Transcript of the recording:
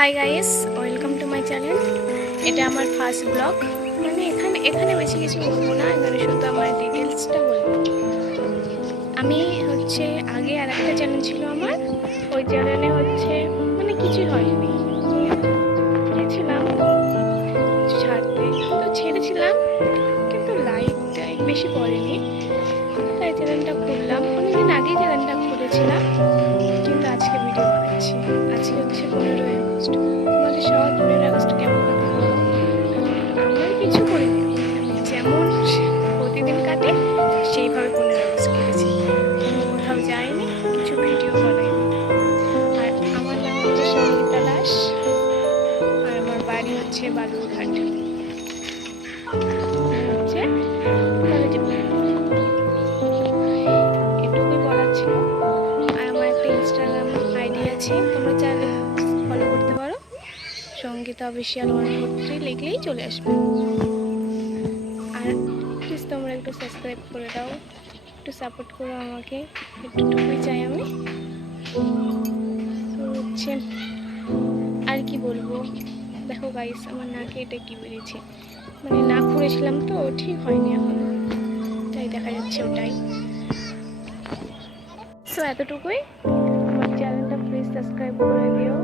Hi guys, welcome to my channel. এটা আমার first blog. মানে এখানে বেশি কিছু বলবো না, এখানে শুধু আমার ডিটেলসটা বলবো। আমি আগে আর একটা চ্যানেল ছিল আমার, ওই চ্যানেলে মানে কিছুই হয়নি, গেছিলাম ছাড়তে, তো ছেড়েছিলাম, কিন্তু লাইক বেশি পড়েনি, তাই চ্যানেলটা খুললাম। অনেকদিন আগেই চ্যানেলটা খুলেছিলাম, কিন্তু আজকে ভিডিও বানাচ্ছি। আজকে 15ই আগস্ট। আমাদের সবার 15ই আগস্ট কেমন কাটলো বলো? আমার কিছু করিনি, যেমন প্রতিদিন কাটে সেইভাবে 15ই আগস্ট কেটেছি। কোথাও যাইনি, কিছু ভিডিও বানাইনি। আর আমার নাম সঙ্গীতা দাস, আর আমার বাড়ি বালুরঘাট। কলেজে এটুকুই বলার ছিল। আর আমার একটা ইনস্টাগ্রাম আইডি আছে, তোমরা চাইলে ফলো করতে পারো। সঙ্গীতা অফিসিয়াল 143 লিখলেই চলে আসবে। আর প্লিজ তোমরা একটু সাবস্ক্রাইব করে দাও, একটু সাপোর্ট করো আমাকে, একটুটুকুই চাই আমি। তো আর কি বলবো, দেখো গাইস, আমার নাকে এটা কি বেরিয়েছে, মানে নাক খুঁড়েছিলাম তো, ঠিক হয়নি এখন, তাই দেখা যাচ্ছে ওটাই। সো এতটুকুই। আমার চ্যানেলটা প্লিজ সাবস্ক্রাইব করে দিও।